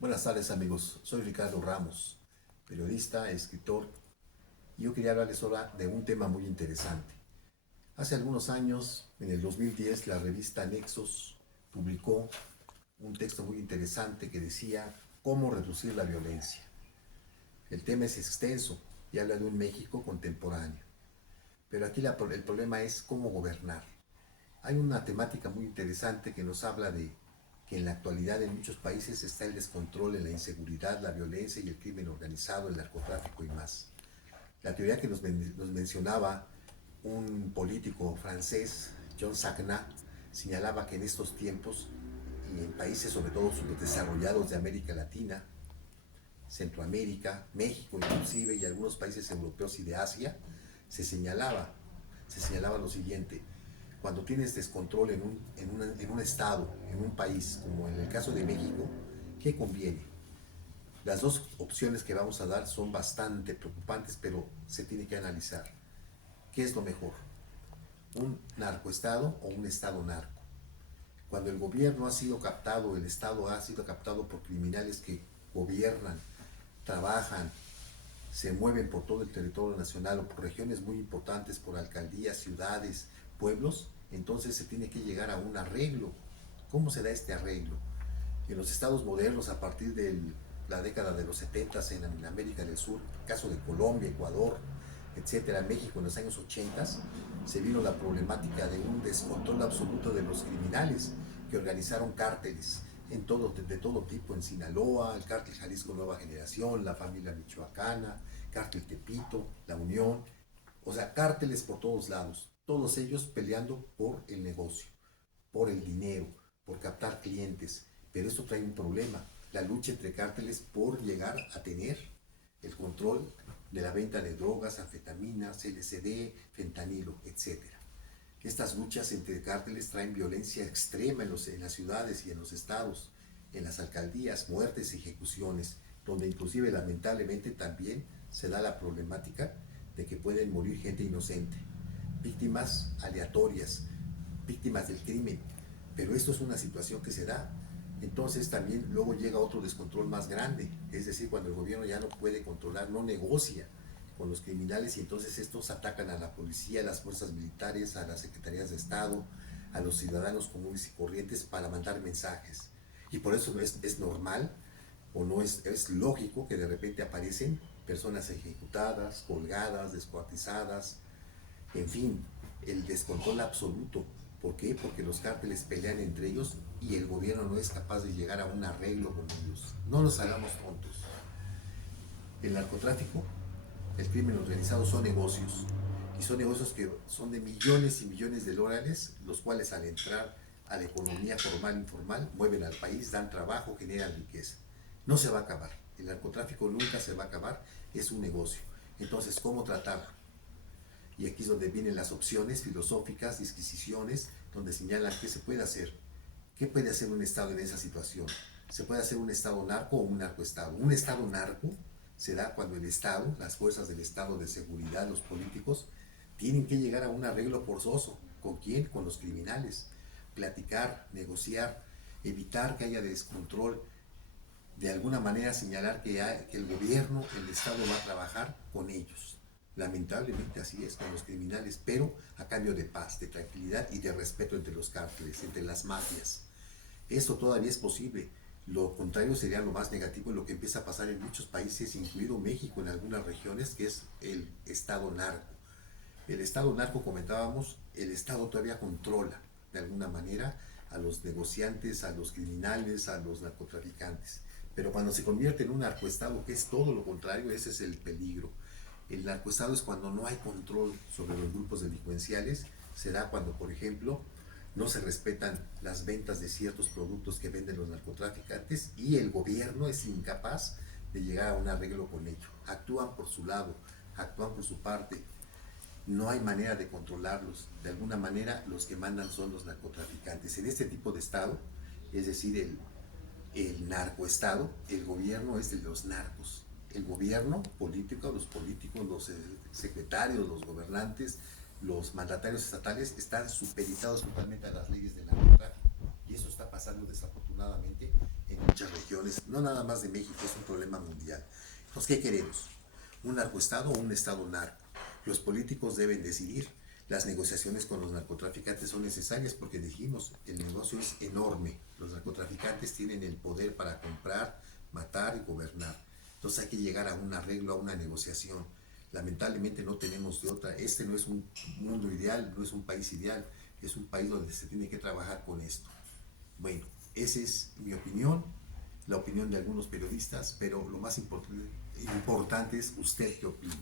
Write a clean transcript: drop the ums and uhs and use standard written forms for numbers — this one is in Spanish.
Buenas tardes amigos, soy Ricardo Ramos, periodista, escritor, y yo quería hablarles ahora de un tema muy interesante. Hace algunos años, en el 2010, la revista Nexos publicó un texto muy interesante que decía cómo reducir la violencia. El tema es extenso y habla de un México contemporáneo, pero aquí el problema es cómo gobernar. Hay una temática muy interesante que nos habla de que en la actualidad en muchos países está el descontrol en la inseguridad, la violencia y el crimen organizado, el narcotráfico y más. La teoría que nos mencionaba un político francés, John Sacna, señalaba que en estos tiempos y en países sobre todo subdesarrollados de América Latina, Centroamérica, México inclusive y algunos países europeos y de Asia, se señalaba, se señalaba lo siguiente: cuando tienes descontrol en un estado, en un país, como en el caso de México, ¿qué conviene? Las dos opciones que vamos a dar son bastante preocupantes, pero se tiene que analizar. ¿Qué es lo mejor? ¿Un narcoestado o un estado narco? Cuando el gobierno ha sido captado, el estado ha sido captado por criminales que gobiernan, trabajan, se mueven por todo el territorio nacional o por regiones muy importantes, por alcaldías, ciudades, pueblos, entonces se tiene que llegar a un arreglo. ¿Cómo se da este arreglo? En los estados modernos, a partir de la década de los 70 en América del Sur, caso de Colombia, Ecuador, etcétera, México en los años 80, se vino la problemática de un descontrol absoluto de los criminales que organizaron cárteles de todo tipo, en Sinaloa, el cártel Jalisco Nueva Generación, la familia michoacana, cártel Tepito, la Unión, o sea, cárteles por todos lados, todos ellos peleando por el negocio, por el dinero, por captar clientes. Pero esto trae un problema: la lucha entre cárteles por llegar a tener el control de la venta de drogas, anfetaminas, LSD, fentanilo, etcétera. Estas luchas entre cárteles traen violencia extrema en las ciudades y en los estados, en las alcaldías, muertes y ejecuciones, donde inclusive lamentablemente también se da la problemática de que pueden morir gente inocente, víctimas aleatorias, víctimas del crimen. Pero esto es una situación que se da. Entonces también luego llega otro descontrol más grande, es decir, cuando el gobierno ya no puede controlar, no negocia con los criminales, y entonces estos atacan a la policía, a las fuerzas militares, a las secretarías de Estado, a los ciudadanos comunes y corrientes para mandar mensajes. Y por eso es normal o no es lógico que de repente aparecen personas ejecutadas, colgadas, descuartizadas, en fin, el descontrol absoluto. ¿Por qué? Porque los cárteles pelean entre ellos y el gobierno no es capaz de llegar a un arreglo con ellos. No nos hagamos tontos. El narcotráfico, el crimen organizado son negocios. Y son negocios que son de millones y millones de dólares, los cuales al entrar a la economía formal e informal mueven al país, dan trabajo, generan riqueza. No se va a acabar. El narcotráfico nunca se va a acabar. Es un negocio. Entonces, ¿cómo tratarlo? Y aquí es donde vienen las opciones filosóficas, disquisiciones, donde señalan qué se puede hacer. ¿Qué puede hacer un Estado en esa situación? ¿Se puede hacer un Estado narco o un narcoestado? Un Estado narco se da cuando el Estado, las fuerzas del Estado de seguridad, los políticos, tienen que llegar a un arreglo forzoso. ¿Con quién? Con los criminales. Platicar, negociar, evitar que haya descontrol, de alguna manera señalar que el gobierno, el Estado va a trabajar con ellos. Lamentablemente así es con los criminales, pero a cambio de paz, de tranquilidad y de respeto entre los cárteles, entre las mafias. Eso todavía es posible. Lo contrario sería lo más negativo, lo que empieza a pasar en muchos países, incluido México en algunas regiones, que es el Estado narco. El Estado narco, comentábamos, el Estado todavía controla de alguna manera a los negociantes, a los criminales, a los narcotraficantes. Pero cuando se convierte en un narcoestado, que es todo lo contrario, ese es el peligro. El narcoestado es cuando no hay control sobre los grupos delincuenciales. Se da cuando, por ejemplo, no se respetan las ventas de ciertos productos que venden los narcotraficantes y el gobierno es incapaz de llegar a un arreglo con ello. Actúan por su lado, actúan por su parte. No hay manera de controlarlos. De alguna manera los que mandan son los narcotraficantes. En este tipo de estado, es decir, el narcoestado, el gobierno es de los narcos. El gobierno político, los políticos, los secretarios, los gobernantes, los mandatarios estatales están supeditados totalmente a las leyes del narcotráfico. Y eso está pasando desafortunadamente en muchas regiones, no nada más de México, es un problema mundial. Entonces, ¿qué queremos? ¿Un narcoestado o un estado narco? Los políticos deben decidir. Las negociaciones con los narcotraficantes son necesarias porque dijimos, el negocio es enorme. Los narcotraficantes tienen el poder para comprar, matar y gobernar. Entonces hay que llegar a un arreglo, a una negociación. Lamentablemente no tenemos de otra. Este no es un mundo ideal, no es un país ideal, es un país donde se tiene que trabajar con esto. Bueno, esa es mi opinión, la opinión de algunos periodistas, pero lo más importante es usted qué opina.